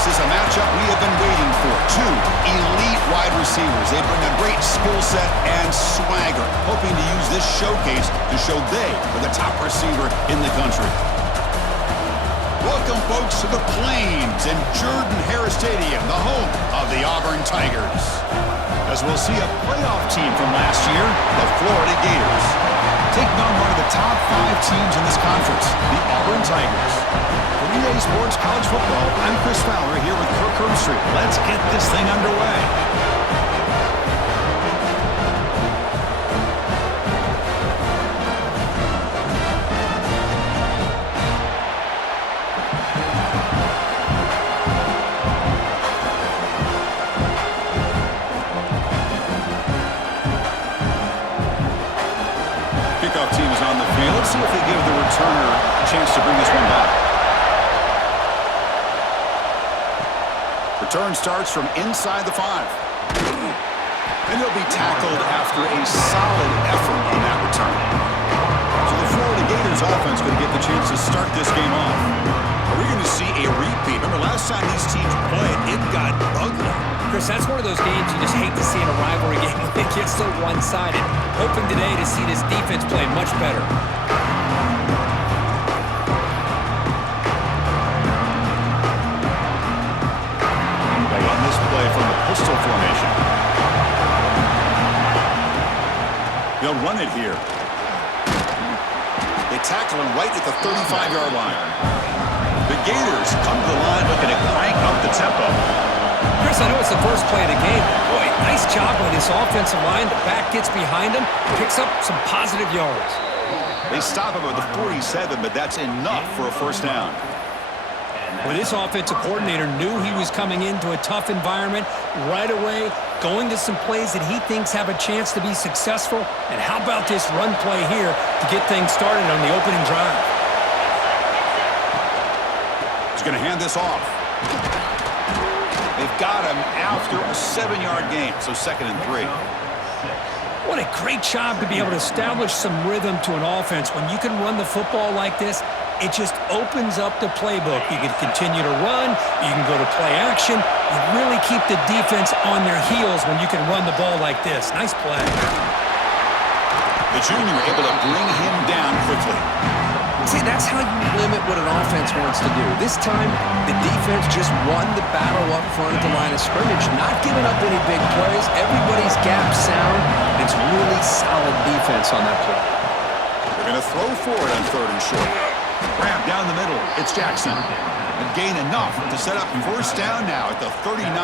This is a matchup we have been waiting for. Two elite wide receivers. They bring a great skill set and swagger, hoping to use this showcase to show they are the top receiver in the country. Welcome, folks, to the Plains and Jordan-Hare Stadium, the home of the Auburn Tigers. As we'll see a playoff team from last year, the Florida Gators, taking on one of the top 5 teams in this conference, the Auburn Tigers. For EA Sports College Football, I'm Chris Fowler here with Kirk Herbstreit. Let's get this thing underway. Kickoff team is on the field. Let's see if they give the returner a chance to bring this one back. Return starts from inside the 5. And he'll be tackled after a solid effort on that return. So the Florida Gators offense going to get the chance to start this game off. Are we going to see a repeat? Remember last time these teams played, it got ugly. Chris, that's one of those games you just hate to see in a rivalry game when it gets so one-sided. Hoping today to see this defense play much better. They run this play from the pistol formation. They'll run it here. They tackle him right at the 35-yard line. The Gators come to the line looking to crank up the tempo. Chris, I know it's the first play of the game. Boy, nice job by this offensive line. The back gets behind him, picks up some positive yards. They stop him at the 47, but that's enough for a first down. Well, this offensive coordinator knew he was coming into a tough environment right away, going to some plays that he thinks have a chance to be successful. And how about this run play here to get things started on the opening drive? He's going to hand this off. They've got him after a 7-yard gain, so 2nd and 3. What a great job to be able to establish some rhythm to an offense. When you can run the football like this, it just opens up the playbook. You can continue to run. You can go to play action. You really keep the defense on their heels when you can run the ball like this. Nice play. The junior able to bring him down quickly. See, that's how you limit what an offense wants to do. This time, the defense just won the battle up front at the line of scrimmage, not giving up any big plays. Everybody's gap sound. It's really solid defense on that play. They're going to throw forward on 3rd and short. Grab down the middle. It's Jackson. And gain enough to set up first down now at the 39.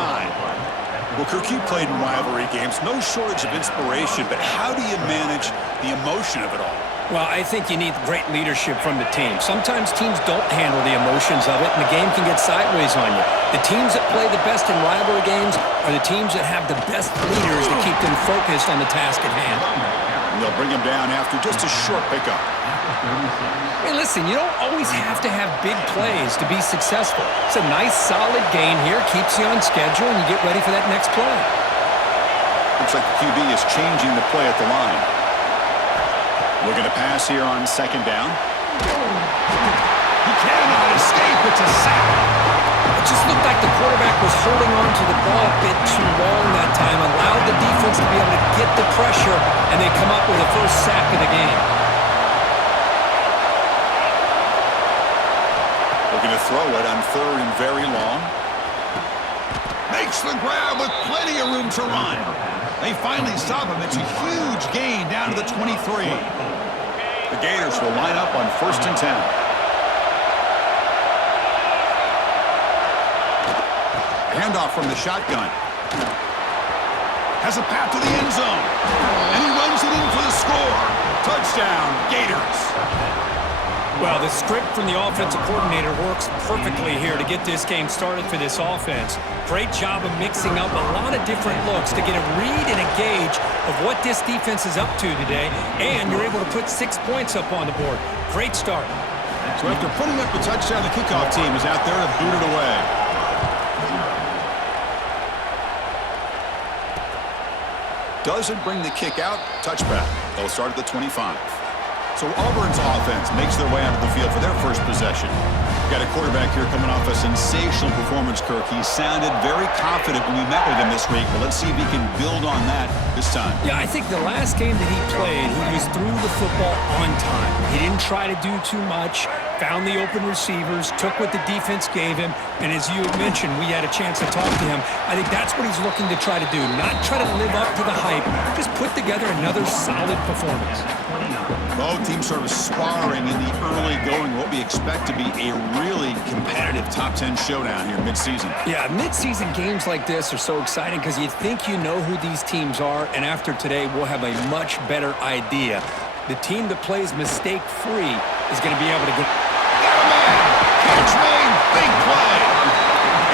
Well, Kirk, you played in rivalry games. No shortage of inspiration, but how do you manage the emotion of it all? Well, I think you need great leadership from the team. Sometimes teams don't handle the emotions of it, and the game can get sideways on you. The teams that play the best in rivalry games are the teams that have the best leaders to keep them focused on the task at hand. And they'll bring him down after just a short pickup. Hey, listen, you don't always have to have big plays to be successful. It's a nice, solid gain here, keeps you on schedule, and you get ready for that next play. Looks like the QB is changing the play at the line. Looking to pass here on 2nd down. He cannot escape. It's a sack. It just looked like the quarterback was holding on to the ball a bit too long that time, allowed the defense to be able to get the pressure, and they come up with the first sack of the game. Looking to throw it on 3rd and very long. Makes the grab with plenty of room to run. They finally stop him. It's a huge gain down to the 23. The Gators will line up on 1st and 10. Handoff from the shotgun. Has a path to the end zone. And he runs it in for the score. Touchdown, Gators. Well, the script from the offensive coordinator works perfectly here to get this game started for this offense. Great job of mixing up a lot of different looks to get a read and a gauge of what this defense is up to today, and you're able to put 6 points up on the board. Great start. So after putting up the touchdown, the kickoff team is out there to boot it away. Doesn't bring the kick out. Touchback. They'll start at the 25. So Auburn's offense makes their way onto the field for their first possession. Got a quarterback here coming off a sensational performance, Kirk. He sounded very confident when we met with him this week, but let's see if he can build on that this time. Yeah, I think the last game that he played, he just threw the football on time. He didn't try to do too much, found the open receivers, took what the defense gave him, and as you had mentioned, we had a chance to talk to him. I think that's what he's looking to try to do, not try to live up to the hype, just put together another solid performance. Both teams sort of sparring in the early going, what we expect to be a really competitive top 10 showdown here mid-season. Yeah, mid-season games like this are so exciting because you think you know who these teams are, and after today, we'll have a much better idea. The team that plays mistake-free is going to be able to get... Got a man! Catch made! Big play!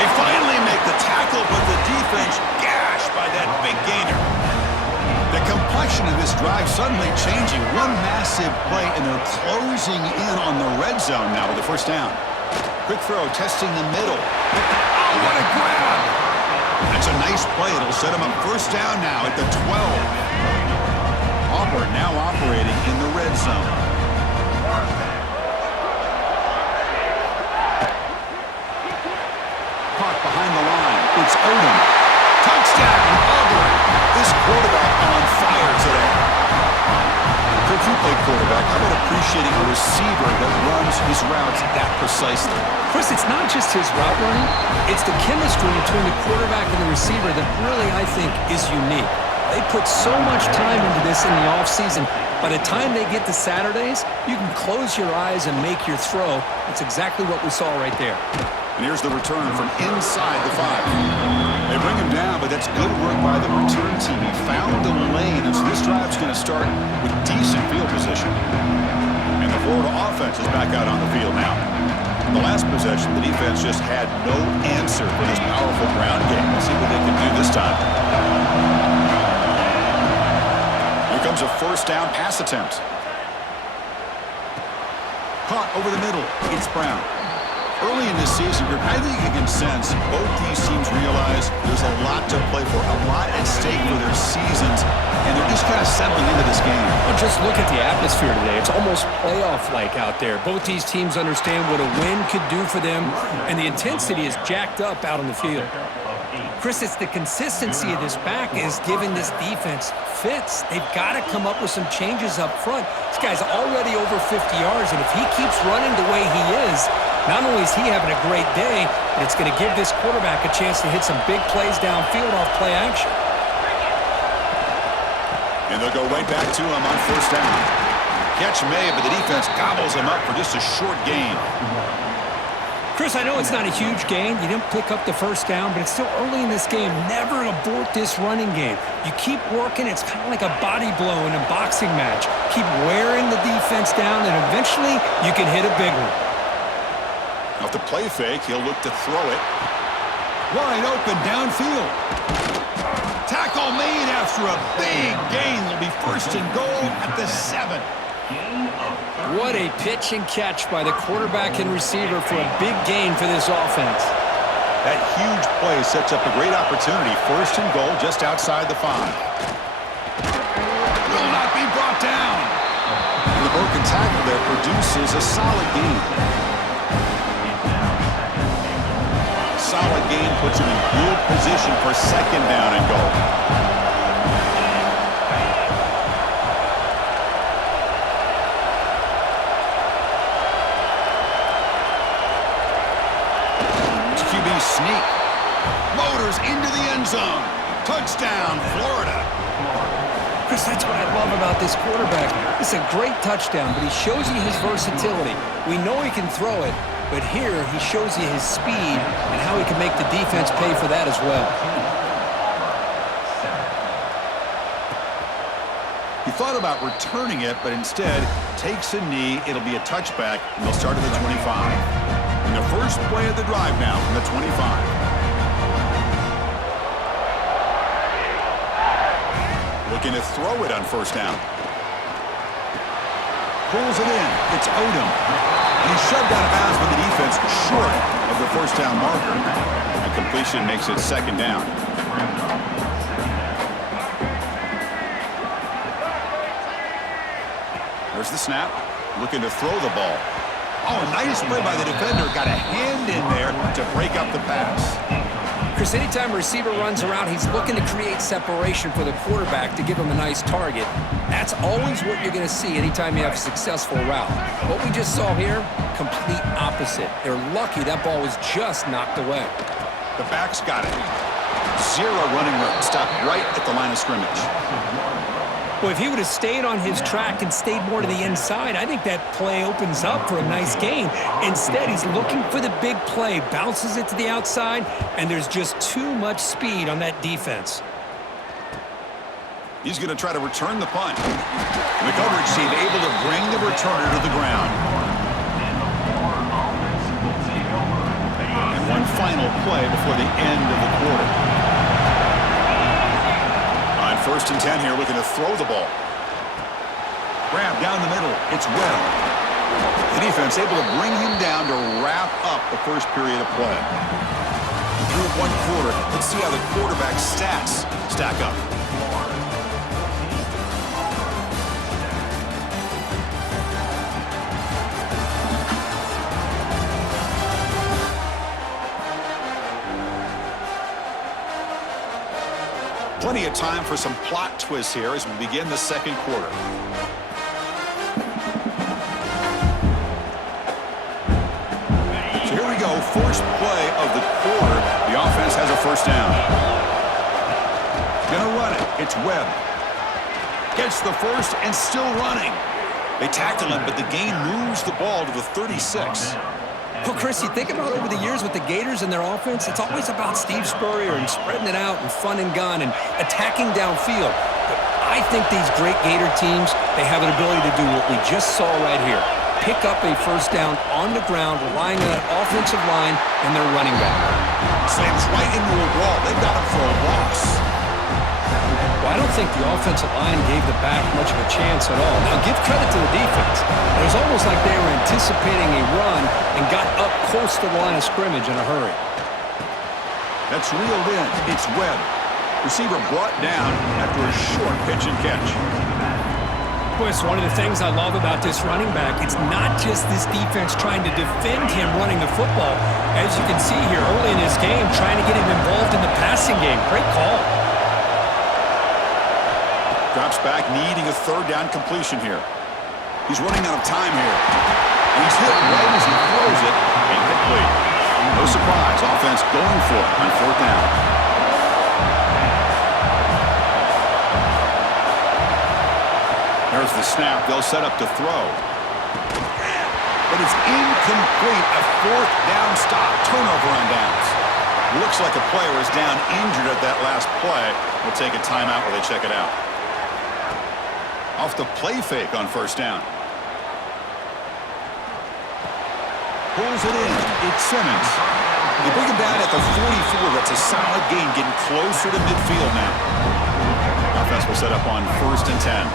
They finally make the tackle, but the defense gashed by that big gainer. The complexion of this drive suddenly changing. One massive play, and they're closing in on the red zone now with the first down. Quick throw, testing the middle. Oh, what a grab! That's a nice play. It'll set them up first down now at the 12. Auburn now operating in the red zone. Caught behind the line. It's Odom. Touchdown, Auburn. This quarterback on fire today. Kirk, you played quarterback. How about appreciating a receiver that runs his routes that precisely? Chris, it's not just his route running. It's the chemistry between the quarterback and the receiver that really, I think, is unique. They put so much time into this in the offseason. By the time they get to Saturdays, you can close your eyes and make your throw. That's exactly what we saw right there. And here's the return from inside the 5. They bring him down, but that's good work by the return team. He found the lane, and so this drive's going to start with decent field position. And the Florida offense is back out on the field now. In the last possession, the defense just had no answer for this powerful ground game. Let's see what they can do this time. Here comes a first down pass attempt. Caught over the middle. It's Brown. Early in this season, I think you can sense both these teams realize there's a lot to play for, a lot at stake for their seasons, and they're just kind of settling into this game. Well, just look at the atmosphere today. It's almost playoff-like out there. Both these teams understand what a win could do for them, and the intensity is jacked up out on the field. Chris, it's the consistency of this back is giving this defense fits. They've got to come up with some changes up front. This guy's already over 50 yards, and if he keeps running the way he is, not only is he having a great day, but it's going to give this quarterback a chance to hit some big plays downfield off play action. And they'll go right back to him on first down. Catch made, but the defense gobbles him up for just a short gain. Chris, I know it's not a huge gain. You didn't pick up the first down, but it's still early in this game. Never abort this running game. You keep working. It's kind of like a body blow in a boxing match. Keep wearing the defense down, and eventually you can hit a big one. Off the play fake, he'll look to throw it. Wide open downfield. Tackle made after a big gain. Will be first and goal at the 7. What a pitch and catch by the quarterback and receiver for a big gain for this offense. That huge play sets up a great opportunity. First and goal just outside the 5. Will not be brought down. And the broken tackle there produces a solid gain. Solid gain puts him in good position for second down and goal. QB sneak. Motors into the end zone. Touchdown, Florida. Chris, that's what I love about this quarterback. It's a great touchdown, but he shows you his versatility. We know he can throw it, but here he shows you his speed and how he can make the defense pay for that as well. He thought about returning it, but instead takes a knee. It'll be a touchback, and they'll start at the 25. And the first play of the drive now from the 25. Looking to throw it on first down. Pulls it in. It's Odom. And he's shoved out of bounds with the defense short of the first down marker. A completion makes it second down. There's the snap. Looking to throw the ball. Oh, nice play by the defender. Got a hand in there to break up the pass. Chris, anytime a receiver runs around, he's looking to create separation for the quarterback to give him a nice target. That's always what you're going to see anytime you have a successful route. What we just saw here, complete opposite. They're lucky that ball was just knocked away. The back's got it. Zero running room. Stopped right at the line of scrimmage. Well, if he would have stayed on his track and stayed more to the inside, I think that play opens up for a nice gain. Instead, he's looking for the big play, bounces it to the outside, and there's just too much speed on that defense. He's going to try to return the punt. And the coverage team able to bring the returner to the ground. And one final play before the end of the quarter. On 1st and 10 here, looking to throw the ball. Grab down the middle. It's Webb. The defense able to bring him down to wrap up the first period of play. Through 1 quarter, let's see how the quarterback's stats stack up. Plenty of time for some plot twists here as we begin the second quarter. So here we go, first play of the quarter. The offense has a first down. Gonna run it. It's Webb. Gets the first and still running. They tackle him, but the gain moves the ball to the 36. Well, Chris, you think about over the years with the Gators and their offense, it's always about Steve Spurrier and spreading it out and fun and gun and attacking downfield. But I think these great Gator teams, they have an ability to do what we just saw right here. Pick up a first down on the ground, relying on an offensive line and their running back. Slams right into a wall. They've got him for a loss. Well, I don't think the offensive line gave the back much of a chance at all. Now, give credit to the defense. It was almost like they were anticipating a run and got up close to the line of scrimmage in a hurry. That's reeled in. It's Webb. Receiver brought down after a short pitch and catch. Boy, it's one of the things I love about this running back. It's not just this defense trying to defend him running the football. As you can see here early in this game, trying to get him involved in the passing game. Great call. Drops back, needing a third down completion here. He's running out of time here. And he's hit right as he throws it. Incomplete. No surprise. Offense going for it on 4th down. There's the snap. They'll set up to throw. But it's incomplete. A 4th down stop. Turnover on downs. Looks like a player is down injured at that last play. We'll take a timeout while they check it out. Off the play fake on 1st down. Pulls it in. It's Simmons. They bring him down at the 44. That's a solid gain, getting closer to midfield now. Offense will set up on 1st and 10.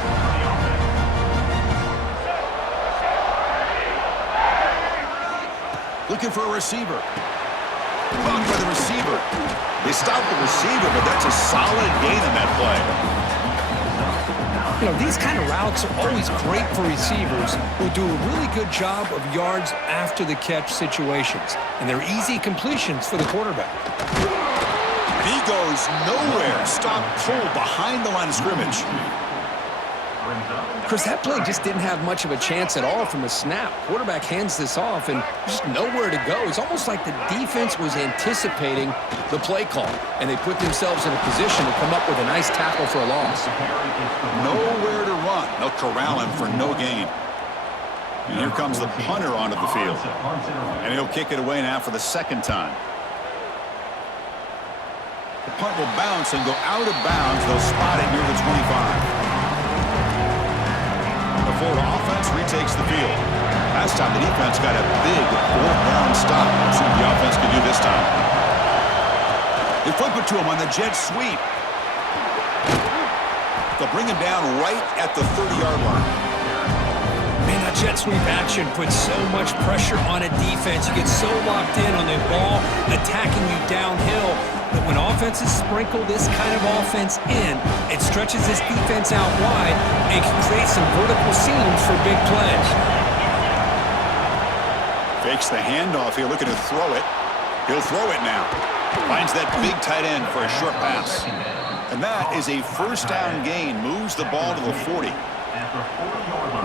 Looking for a receiver. Caught by the receiver. They stop the receiver, but that's a solid gain in that play. You know, these kind of routes are always great for receivers who do a really good job of yards after the catch situations. And they're easy completions for the quarterback. He goes nowhere. Stop cold behind the line of scrimmage. Chris, that play just didn't have much of a chance at all from the snap. Quarterback hands this off and just nowhere to go. It's almost like the defense was anticipating the play call, and they put themselves in a position to come up with a nice tackle for a loss. Nowhere to run. They'll corral him for no gain. And here comes the punter onto the field. And he'll kick it away now for the 2nd time. The punt will bounce and go out of bounds. They'll spot it near the 25. The Florida offense retakes the field. Last time the defense got a big 4th down stop. Let's see what the offense can do this time. They flip it to him on the jet sweep. They'll bring him down right at the 30-yard line. Man, that jet sweep action puts so much pressure on a defense. You get so locked in on the ball attacking you downhill. But when offenses sprinkle this kind of offense in, it stretches this defense out wide and can create some vertical seams for big plays. Fakes the handoff here, looking to throw it. He'll throw it now. Finds that big tight end for a short pass. And that is a first down gain. Moves the ball to the 40.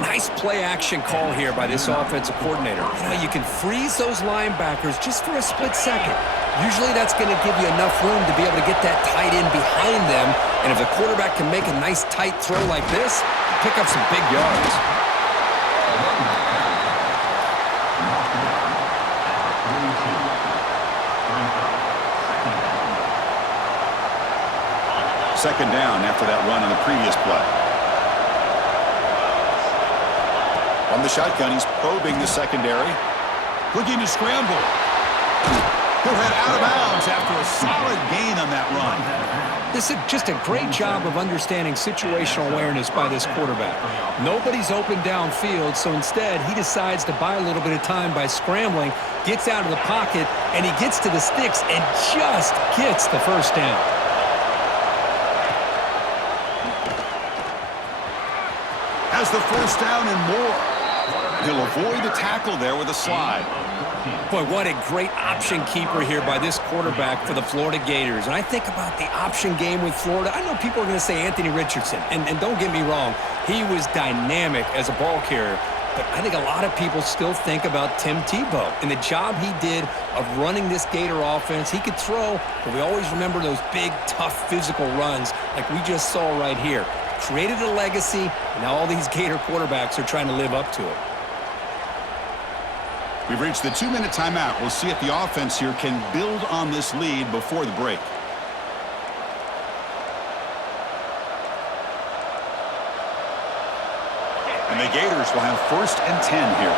Nice play action call here by this offensive coordinator. You know, you can freeze those linebackers just for a split second. Usually that's going to give you enough room to be able to get that tight end behind them. And if the quarterback can make a nice tight throw like this, pick up some big yards. Second down after that run on the previous play. On the shotgun, he's probing the secondary. Looking to scramble. He'll head out of bounds after a solid gain on that run. This is just a great job of understanding situational awareness by this quarterback. Nobody's open downfield, so instead he decides to buy a little bit of time by scrambling, gets out of the pocket, and he gets to the sticks and just gets the first down. Has the first down and more. He'll avoid the tackle there with a slide. Boy, what a great option keeper here by this quarterback for the Florida Gators. And I think about the option game with Florida. I know people are going to say Anthony Richardson, and don't get me wrong, he was dynamic as a ball carrier. But I think a lot of people still think about Tim Tebow and the job he did of running this Gator offense. He could throw, but we always remember those big, tough, physical runs like we just saw right here. Created a legacy, and now all these Gator quarterbacks are trying to live up to it. We've reached the 2-minute timeout. We'll see if the offense here can build on this lead before the break. And the Gators will have 1st and 10 here.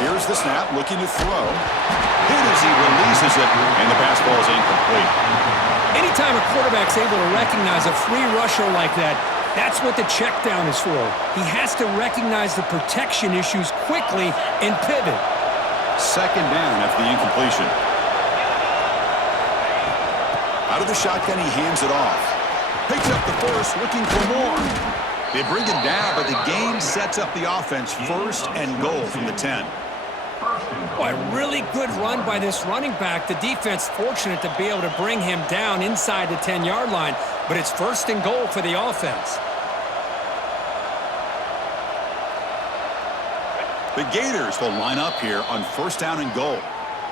Here's the snap, looking to throw. Hit as he releases it, and the pass ball is incomplete. Anytime a quarterback's able to recognize a free rusher like that, that's what the check down is for. He has to recognize the protection issues quickly and pivot. Second down after the incompletion. Out of the shotgun, he hands it off. Picks up the first, looking for more. They bring him down, but the game sets up the offense 1st and goal from the 10. Boy, really good run by this running back. The defense fortunate to be able to bring him down inside the 10-yard line, but it's 1st and goal for the offense. The Gators will line up here on 1st down and goal.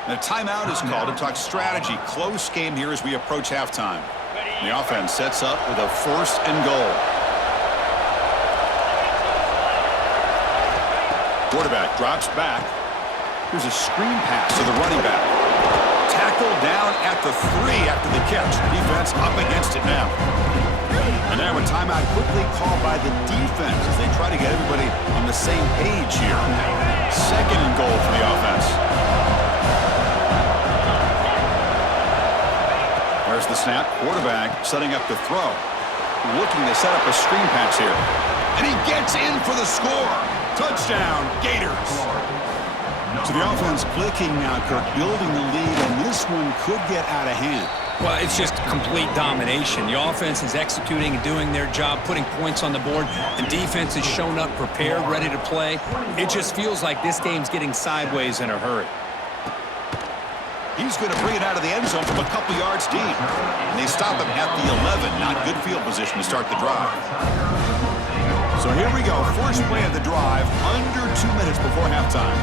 And a timeout is called to talk strategy. Close game here as we approach halftime. The offense sets up with a 1st and goal. Quarterback drops back. Here's a screen pass to the running back. Tackled down at the 3 after the catch. Defense up against it now. And now a timeout quickly called by the defense as they try to get everybody on the same page here. 2nd and goal for the offense. There's the snap. Quarterback setting up the throw. Looking to set up a screen pass here. And he gets in for the score. Touchdown, Gators. So the offense clicking now, Kirk, building the lead, and this one could get out of hand. Well, it's just complete domination. The offense is executing and doing their job, putting points on the board. The defense has shown up prepared, ready to play. It just feels like this game's getting sideways in a hurry. He's going to bring it out of the end zone from a couple yards deep. And they stop him at the 11. Not good field position to start the drive. So here we go. First play of the drive, under 2 minutes before halftime.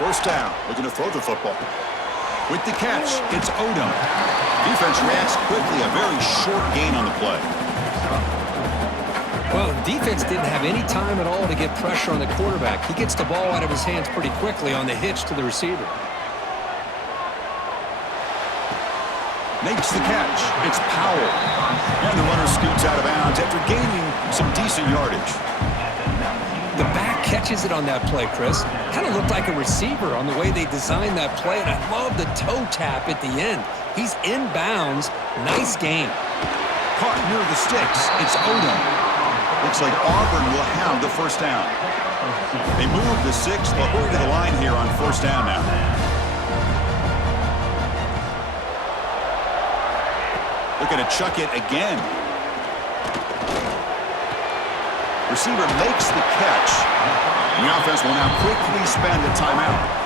1st down, looking to throw the football. With the catch, it's Odom. Defense reacts quickly, a very short gain on the play. Well, the defense didn't have any time at all to get pressure on the quarterback. He gets the ball out of his hands pretty quickly on the hitch to the receiver. Makes the catch. It's Powell. And the runner scoots out of bounds after gaining some decent yardage. The back catches it on that play, Chris. Kind of looked like a receiver on the way they designed that play, and I love the toe tap at the end. He's inbounds. Nice game. Caught near the sticks. It's Odom. Looks like Auburn will have the first down. They move the 6. They'll hurry to the line here on first down now. Looking to chuck it again. Receiver makes the catch. And the offense will now quickly spend a timeout.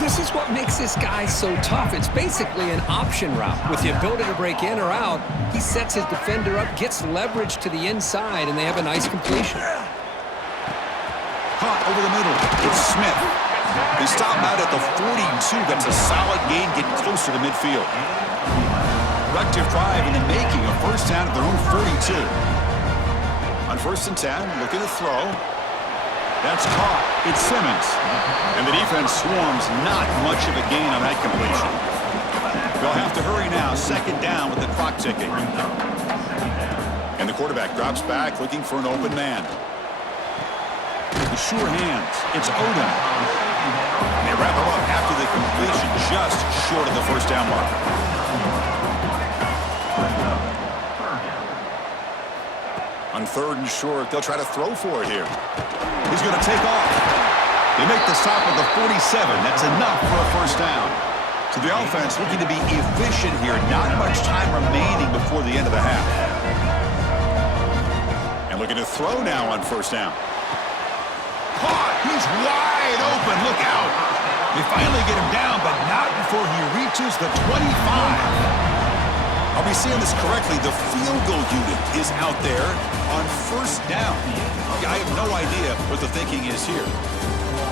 This is what makes this guy so tough. It's basically an option route. With the ability to break in or out, he sets his defender up, gets leverage to the inside, and they have a nice completion. Caught over the middle. It's Smith. They stop out at the 42. That's a solid gain, getting closer to midfield. Productive drive in the making, a first down at their own 42. On first and 10, looking to throw. That's caught. It's Simmons. And the defense swarms, not much of a gain on that completion. They'll have to hurry now. Second down with the clock ticking. And the quarterback drops back, looking for an open man. The sure hands. It's Odom. They wrap him up after the completion, just short of the first down mark. On third and short, they'll try to throw for it here. He's going to take off. They make the stop at the 47. That's enough for a first down. So the offense looking to be efficient here. Not much time remaining before the end of the half. And looking to throw now on first down. Caught. He's wide open. Look out. They finally get him down, but not before he reaches the 25. Are we seeing this correctly? The field goal unit is out there on first down. I have no idea what the thinking is here.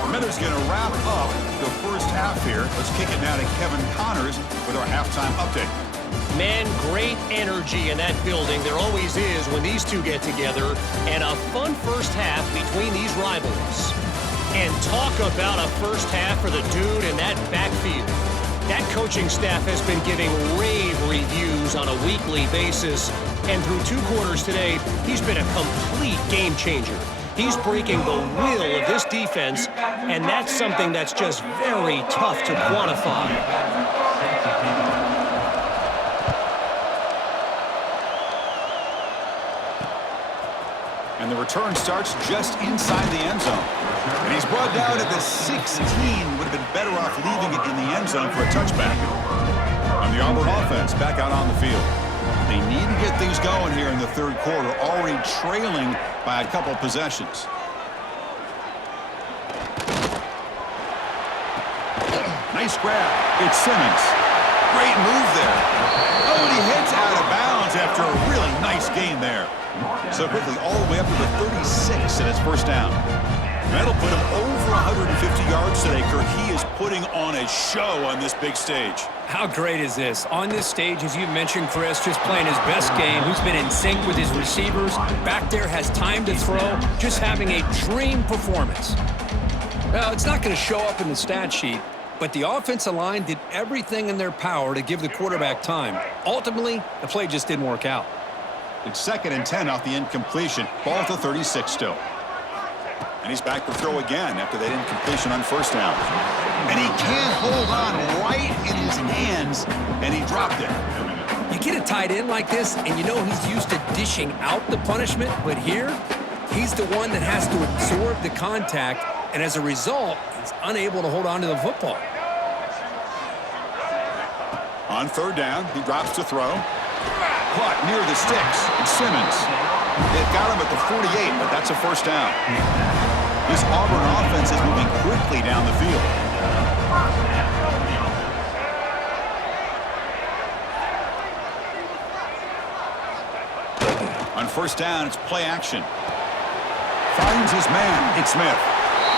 Miller's going to wrap up the first half here. Let's kick it now to Kevin Connors with our halftime update. Man, great energy in that building. There always is when these two get together. And a fun first half between these rivalries. And talk about a first half for the dude in that backfield. That coaching staff has been giving rave reviews on a weekly basis. And through 2 quarters today, he's been a complete game changer. He's breaking the will of this defense, and that's something that's just very tough to quantify. And the return starts just inside the end zone. And he's brought down at the 16. Would have been better off leaving it in the end zone for a touchback. On the Auburn offense, back out on the field. They need to get things going here in the third quarter, already trailing by a couple possessions. Nice grab. It's Simmons. Great move there. Oh, and he hits out of bounds after a really nice gain there. So quickly, all the way up to the 36 in his first down. That'll put him over 150 yards today, Kirk. He is putting on a show on this big stage. How great is this? On this stage, as you mentioned, Chris, just playing his best game. He's been in sync with his receivers. Back there, has time to throw. Just having a dream performance. Well, it's not going to show up in the stat sheet, but the offensive line did everything in their power to give the quarterback time. Ultimately, the play just didn't work out. It's second and 10 off the incompletion. Ball at the 36 still. And he's back to throw again after that incompletion on first down. And he can't hold on right in his hands, and he dropped it. You get a tight end like this, and you know he's used to dishing out the punishment, but here, he's the one that has to absorb the contact, and as a result, he's unable to hold on to the football. On third down, he drops to throw. Caught near the sticks. It's Simmons. They've got him at the 48, but that's a first down. This Auburn offense is moving quickly down the field. On first down, it's play action. Finds his man. It's Smith.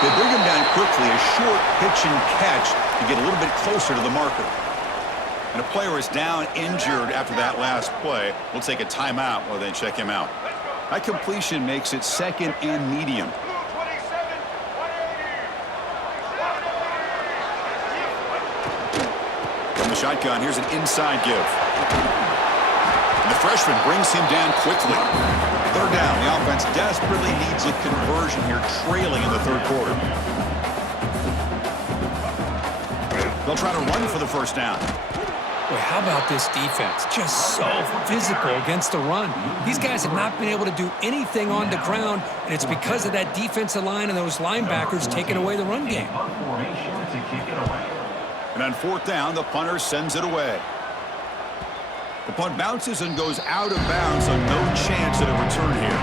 They bring him down quickly, a short pitch and catch to get a little bit closer to the marker. And a player is down injured after that last play. We'll take a timeout while they check him out. That completion makes it second and medium. From the shotgun, here's an inside give. And the freshman brings him down quickly. Third down, the offense desperately needs a conversion here, trailing in the third quarter. They'll try to run for the first down. Boy, how about this defense? Just so physical against the run. These guys have not been able to do anything on the ground, and it's because of that defensive line and those linebackers taking away the run game. And on fourth down, the punter sends it away. The punt bounces and goes out of bounds, so no chance at a return here.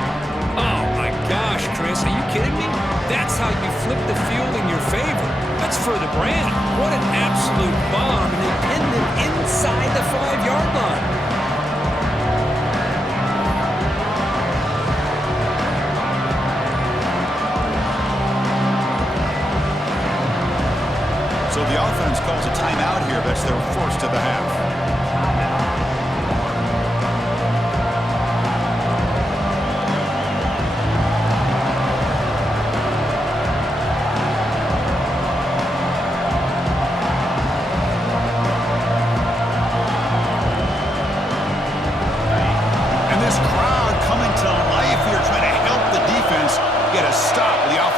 Oh, my gosh, Chris, are you kidding me? That's how you flip the field in your favor. That's for the brand. What an absolute bomb, and they pinned him inside the 5-yard line. So the offense calls a timeout here. That's their first of the half.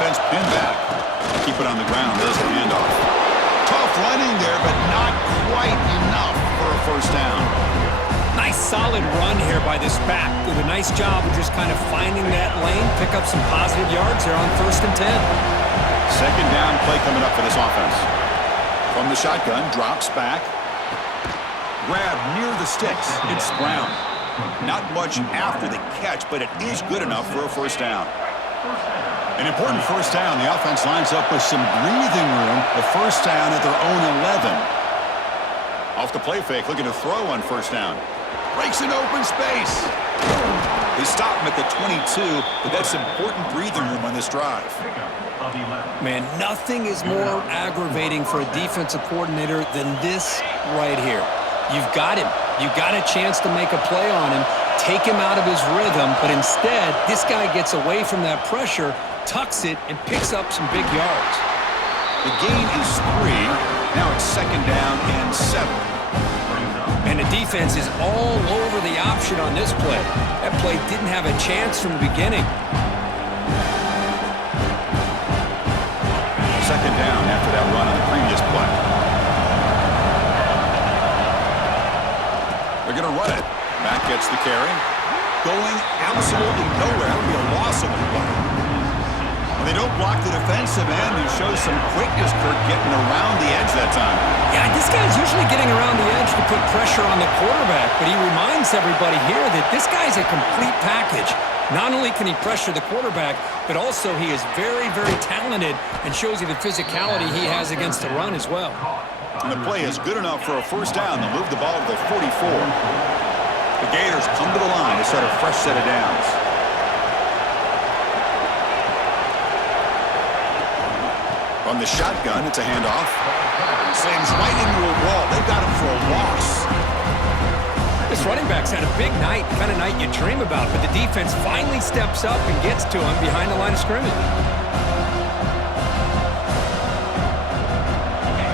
Pinned back. Keep it on the ground. There's the handoff. Tough running there, but not quite enough for a first down. Nice solid run here by this back. Did a nice job of just kind of finding that lane, pick up some positive yards there on 1st and 10. Second down play coming up for this offense. From the shotgun, drops back. Grab near the sticks. It's Brown. Not much after the catch, but it is good enough for a first down. An important first down. The offense lines up with some breathing room. The first down at their own 11. Off the play fake, looking to throw on first down. Breaks an open space. They stop him at the 22, but that's important breathing room on this drive. Man, nothing is more aggravating for a defensive coordinator than this right here. You've got him. You've got a chance to make a play on him, take him out of his rhythm, but instead, this guy gets away from that pressure, tucks it, and picks up some big yards. The gain is 3. Now it's second down and 7. And the defense is all over the option on this play. That play didn't have a chance from the beginning. Second down after that run on the previous play. They're going to run it. Mack gets the carry. Going absolutely nowhere. It'll be a loss of the play. When they don't block the defensive end, he shows some quickness, Kirk, getting around the edge that time. Yeah, this guy's usually getting around the edge to put pressure on the quarterback, but he reminds everybody here that this guy's a complete package. Not only can he pressure the quarterback, but also he is very, very talented and shows you the physicality he has against the run as well. And the play is good enough for a first down. They'll move the ball to the 44. The Gators come to the line to set a fresh set of downs. From the shotgun, it's a handoff. Slams right into a wall. They've got him for a loss. This running back's had a big night, the kind of night you dream about, but the defense finally steps up and gets to him behind the line of scrimmage.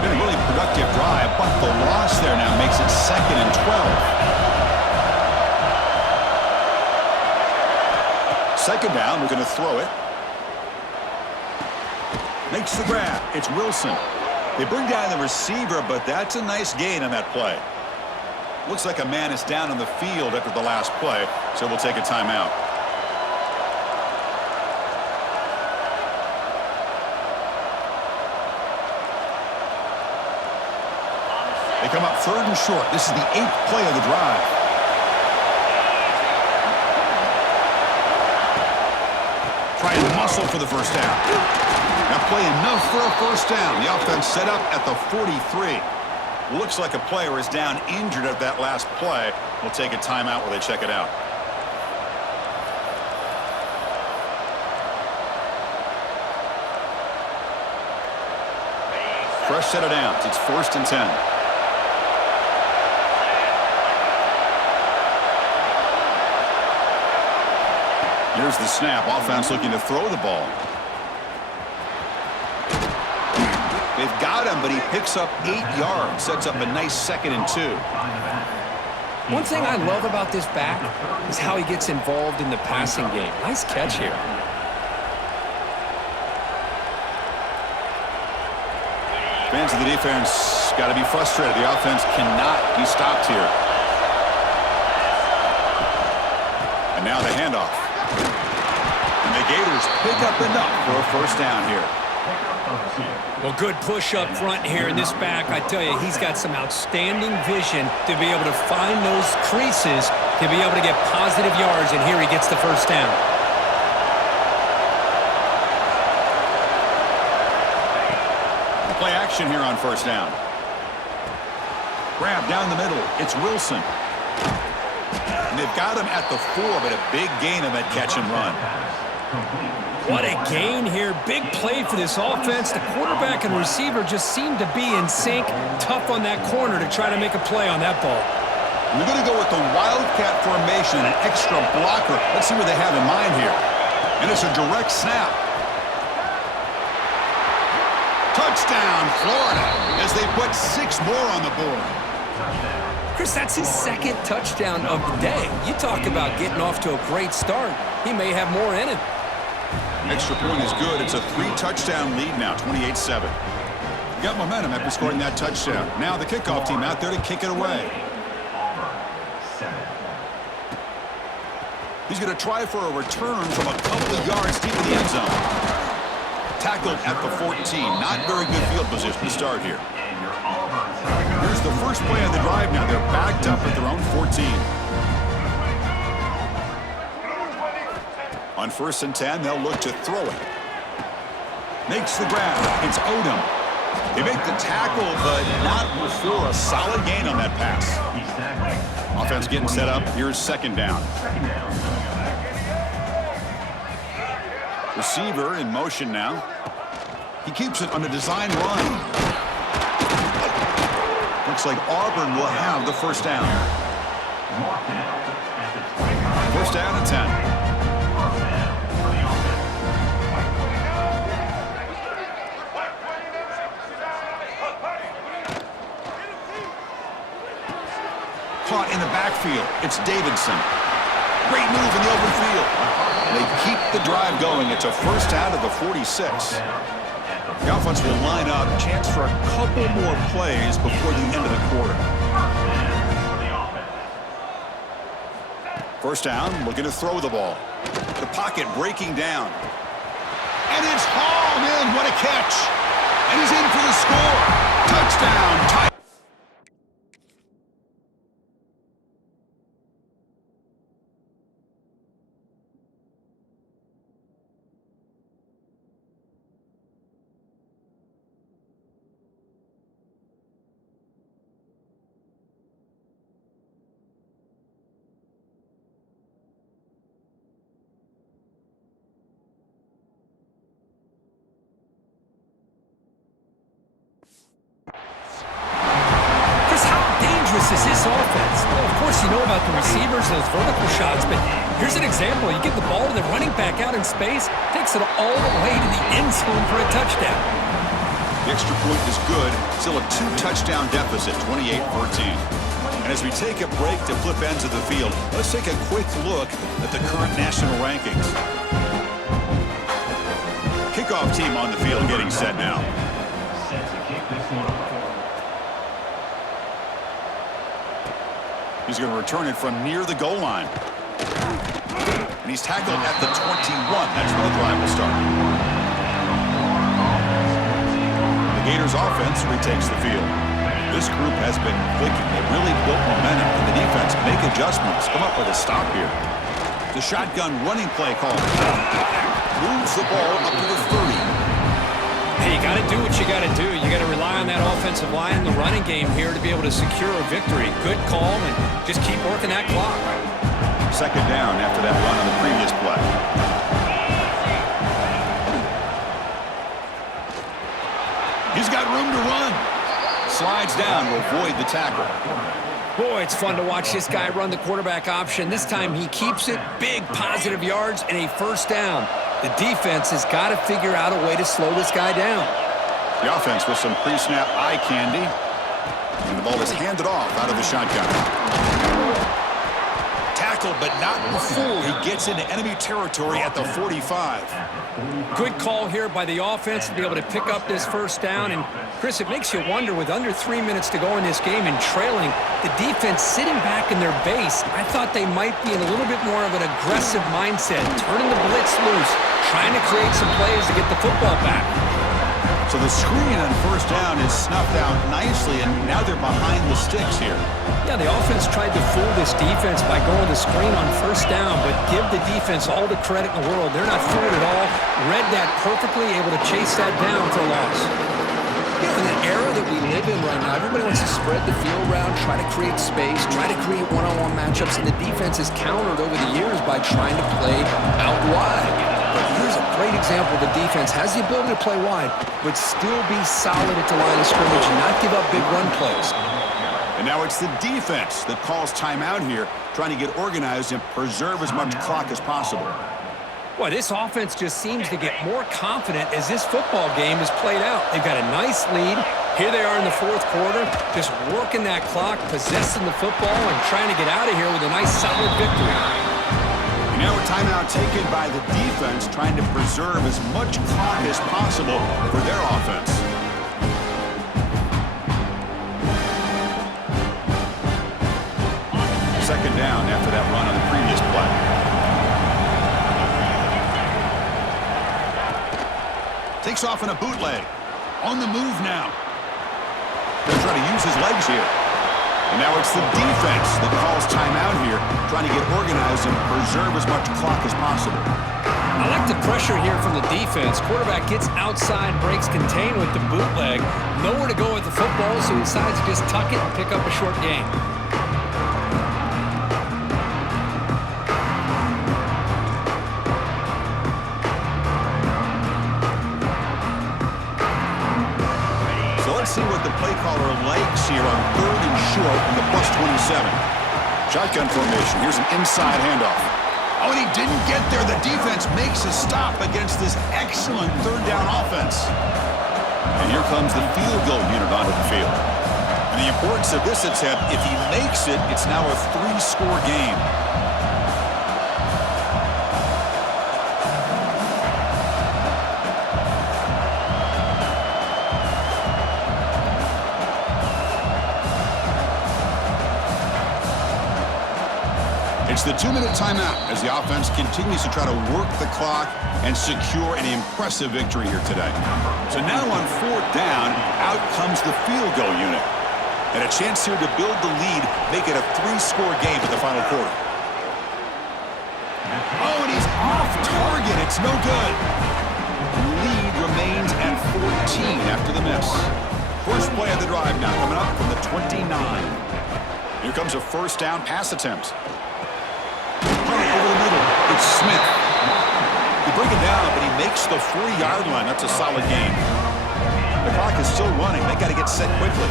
Been a really productive drive, but the loss there now makes it second and 12. Second down, we're going to throw it. Makes the grab. It's Wilson. They bring down the receiver, but that's a nice gain on that play. Looks like a man is down on the field after the last play, so we'll take a timeout. They come up third and short. This is the 8th play of the drive. Try and muscle for the first down. Now play enough for a first down. The offense set up at the 43. Looks like a player is down injured at that last play. We'll take a timeout while they check it out. Fresh set of downs. It's 1st and 10. Here's the snap. Offense looking to throw the ball. They've got him, but he picks up 8 yards. Sets up a nice 2nd and 2. One thing I love about this back is how he gets involved in the passing game. Nice catch here. Fans of the defense got to be frustrated. The offense cannot be stopped here. And now the handoff. And the Gators pick up enough for a first down here. Well, good push up front here in this back. I tell you, he's got some outstanding vision to be able to find those creases, to be able to get positive yards, and here he gets the first down. Play action here on first down. Grab down the middle. It's Wilson. And they've got him at the 4, but a big gain on that catch and run. What a gain here. Big play for this offense. The quarterback and receiver just seem to be in sync. Tough on that corner to try to make a play on that ball. And they're going to go with the Wildcat formation and an extra blocker. Let's see what they have in mind here. And it's a direct snap. Touchdown, Florida, as they put 6 more on the board. Chris, that's his second touchdown of the day. You talk about getting off to a great start. He may have more in him. Extra point is good. It's a 3-touchdown lead now, 28-7. Got momentum after scoring that touchdown. Now the kickoff team out there to kick it away. He's going to try for a return from a couple of yards deep in the end zone. Tackled at the 14. Not very good field position to start here. Here's the first play on the drive now. They're backed up at their own 14. On 1st and 10, they'll look to throw it. Makes the grab. It's Odom. They make the tackle, but not before a solid gain on that pass. Offense getting set up. Here's second down. Receiver in motion now. He keeps it on a design run. Looks like Auburn will have the first down. First down and 10. Caught in the backfield. It's Davidson. Great move in the open field. They keep the drive going. It's a first down to the 46. The offense will line up. Chance for a couple more plays before the end of the quarter. First down, looking to throw the ball. The pocket breaking down. And it's hauled in. What a catch. And he's in for the score. Touchdown. Is this offense? Well, of course, you know about the receivers, those vertical shots, but here's an example. You give the ball to the running back out in space, takes it all the way to the end zone for a touchdown. The extra point is good. Still a 2-touchdown deficit, 28-14. And as we take a break to flip ends of the field, let's take a quick look at the current national rankings. Kickoff team on the field getting set now. He's going to return it from near the goal line. And he's tackled at the 21. That's where the drive will start. The Gators offense retakes the field. This group has been clicking. They've really built momentum, and the defense make adjustments. Come up with a stop here. The shotgun running play call. Moves the ball up to the 30. Hey, you got to do what you got to do. You got to rely on that offensive line, the running game here to be able to secure a victory. Good call, and just keep working that clock. Second down after that run on the previous play. He's got room to run. Slides down to avoid the tackle. Boy, it's fun to watch this guy run the quarterback option. This time he keeps it. Big positive yards and a first down. The defense has got to figure out a way to slow this guy down. The offense with some pre-snap eye candy. And the ball is handed off out of the shotgun. Tackle but not before he gets into enemy territory at the 45. Good call here by the offense to be able to pick up this first down. And, Chris, it makes you wonder, with under 3 minutes to go in this game and trailing, the defense sitting back in their base, I thought they might be in a little bit more of an aggressive mindset, turning the blitz loose, trying to create some plays to get the football back. So the screen on first down is snuffed out nicely, and now they're behind the sticks here. Yeah, the offense tried to fool this defense by going the screen on first down, but give the defense all the credit in the world. They're not fooled at all. Read that perfectly, able to chase that down for a loss. You know, in the era that we live in right now, everybody wants to spread the field around, try to create space, try to create one-on-one matchups, and the defense is countered over the years by trying to play out wide. But here's a great example. The defense has the ability to play wide, but still be solid at the line of scrimmage and not give up big run plays. And now it's the defense that calls timeout here, trying to get organized and preserve as much clock as possible. Boy, this offense just seems to get more confident as this football game is played out. They've got a nice lead. Here they are in the fourth quarter, just working that clock, possessing the football, and trying to get out of here with a nice, solid victory. And now a timeout taken by the defense, trying to preserve as much clock as possible for their offense. Second down after that run on the previous play. Takes off in a bootleg. On the move now. They're trying to use his legs here. And now it's the defense that calls timeout here, trying to get organized and preserve as much clock as possible. I like the pressure here from the defense. Quarterback gets outside, breaks contain with the bootleg. Nowhere to go with the football, so he decides to just tuck it and pick up a short gain. Let's see what the play caller likes here on third and short in the +27. Shotgun formation. Here's an inside handoff. Oh, and he didn't get there. The defense makes a stop against this excellent third down offense. And here comes the field goal unit onto the field. And the importance of this attempt, if he makes it, it's now a 3-score game. It's the 2-minute timeout as the offense continues to try to work the clock and secure an impressive victory here today. So now on fourth down, out comes the field goal unit. And a chance here to build the lead, make it a 3-score game in the final quarter. Oh, and he's off target. It's no good. Lead remains at 14 after the miss. First play of the drive now coming up from the 29. Here comes a first down pass attempt. Over the middle, it's Smith. They bring it down, but he makes the 40-yard line. That's a solid gain. The clock is still running. They got to get set quickly.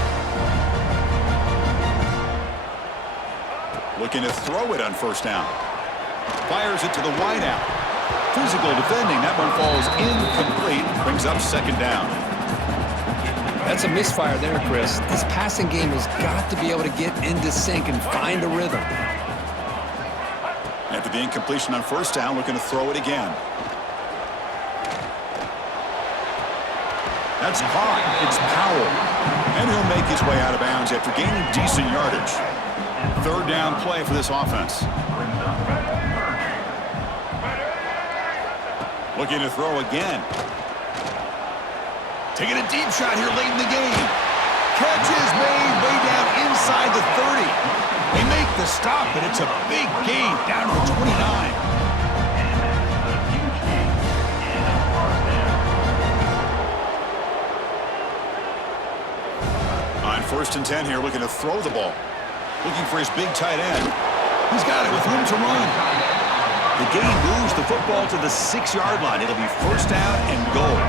Looking to throw it on first down. Fires it to the wideout. Physical defending. That one falls incomplete. Brings up second down. That's a misfire there, Chris. This passing game has got to be able to get into sync and find a rhythm. After the incompletion on first down, looking to throw it again. That's caught. It's Powell. And he'll make his way out of bounds after gaining decent yardage. Third down play for this offense. Looking to throw again. Taking a deep shot here late in the game. Catch is made way down inside the 30. They make the stop, but it's a big gain down to the 29. On first and 10 here, looking to throw the ball. Looking for his big tight end. He's got it with room to run. The gain moves the football to the 6-yard line. It'll be first down and goal.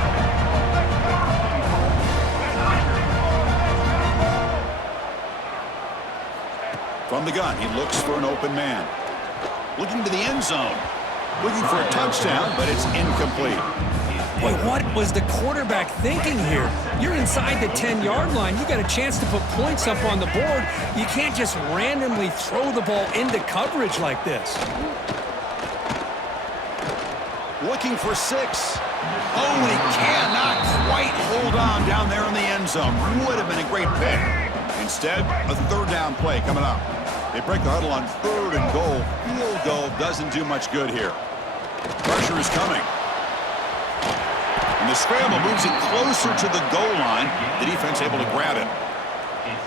From the gun, he looks for an open man. Looking to the end zone. Looking for a touchdown, but it's incomplete. Boy, what was the quarterback thinking here? You're inside the 10-yard line. You got a chance to put points up on the board. You can't just randomly throw the ball into coverage like this. Looking for 6. Oh, and he cannot quite hold on down there in the end zone. Would have been a great pick. Instead, a third down play coming up. They break the huddle on 3rd and goal. Field goal doesn't do much good here. Pressure is coming. And the scramble moves it closer to the goal line. The defense able to grab it.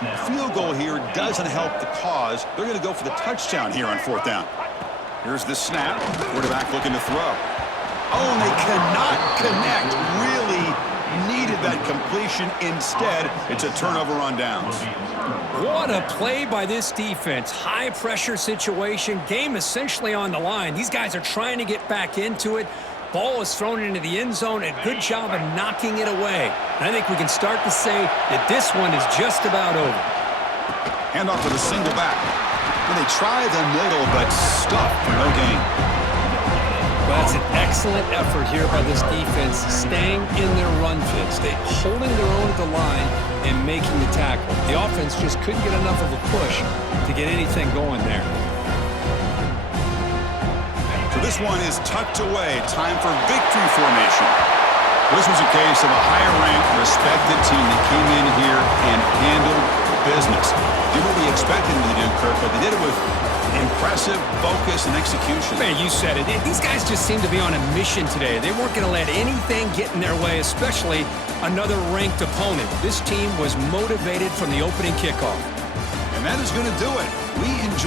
The field goal here doesn't help the cause. They're going to go for the touchdown here on 4th down. Here's the snap. Quarterback looking to throw. Oh, and they cannot connect. Really needed that completion. Instead, it's a turnover on downs. What a play by this defense. High pressure situation. Game essentially on the line. These guys are trying to get back into it. Ball is thrown into the end zone. A good job of knocking it away. And I think we can start to say that this one is just about over. Handoff to the single back. And they try the middle, but stuffed for no gain. Well, that's an excellent effort here by this defense, staying in their run fits. They're holding their own at the line and making the tackle. The offense just couldn't get enough of a push to get anything going there. So this one is tucked away. Time for victory formation. This was a case of a higher-ranked, respected team that came in here and handled business. Didn't really expect them to do, Kirk, but they did it with impressive focus and execution. Man, you said it. These guys just seem to be on a mission today. They weren't going to let anything get in their way, especially another ranked opponent. This team was motivated from the opening kickoff. And that is going to do it. We enjoy